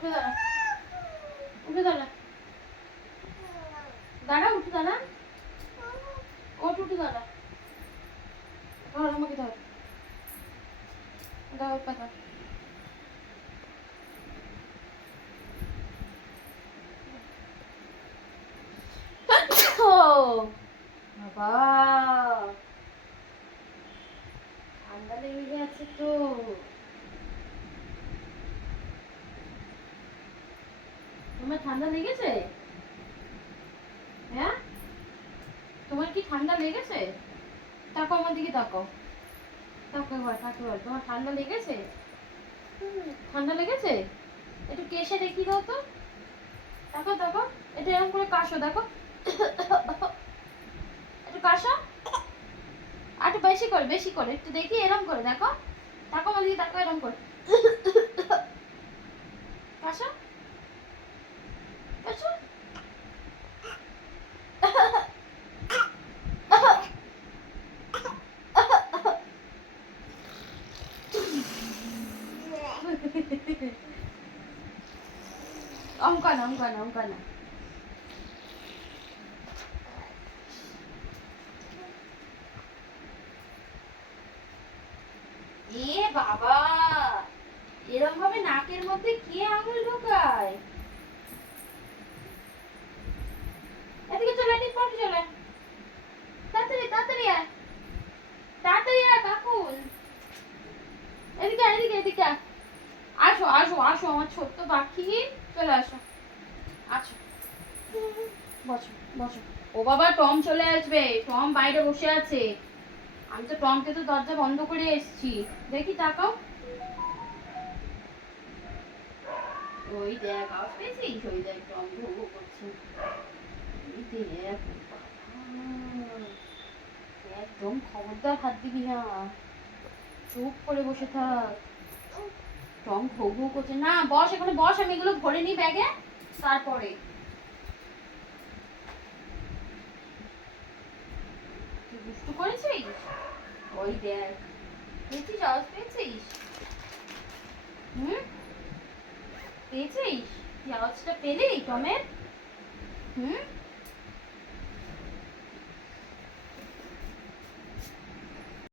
উঠে দাঁড়া, উঠে দাঁড়া, দাঁড়া, উঠে দাঁড়া, ওঠ, উঠে দাঁড়া। ধর আমাকে, ধর, দাও কথা। বাবা, ঠান্ডা লেগে গেছে তো। তোমার ঠান্ডা লেগেছে? হ্যাঁ, তোমার কি ঠান্ডা লেগেছে? তাকো আমার দিকে, তাকো, তাকো এবার, তাকো এবার। তোমার ঠান্ডা লেগেছে? ঠান্ডা লেগেছে? একটু কেশে দেখি দাও তো। দেখো দেখো, এটা এরকম করে কাশো, দেখো, একটু কাশো, আর একটু বেশি করে, বেশি করে একটু দেখি, এরকম করে দেখো, তাকো আমার দিকে, তাকো, এরকম করে কাশো, কাশো। অঙ্কন, অঙ্কন, অঙ্কন। এ বাবা, এরকম ভাবে নাকের মধ্যে কে আঙুল ঢোকায়? এদিকে চলে, এদিকে পড়ে চলে, তাড়াতাড়ি তাড়াতাড়ি আয়, তাড়াতাড়ি আয় কাকুন, এদিকে এদিকে এদিকে আসো আসো আসো, আমার ছোট্ট পাখি, চলে আসো, আছো, বসো বসো। ও বাবা, টম চলে আসবে, টম বাইরে বসে আছে। আমি তো টমকে তো দরজা বন্ধ করে এসেছি। দেখি তাকাও, ওই দেখ, আওয়াজ পেয়েছিস? ওই দেখ টম ঘো ঘো করছে। এই দেখ, একদম খবরদার হাত দিবি না, চুপ করে বসে থাক। টম ঘো ঘো করছে না, বস এখানে বস, আমি এগুলো ভরে নিই ব্যাগে, তারপরে। তুই দুষ্টু করেছিস? ওই দেখ, পেয়েছিস? আওয়াজ পেয়েছিস? হুম, পেয়েছিস? তুই আওয়াজটা পেলি টমের? হুম।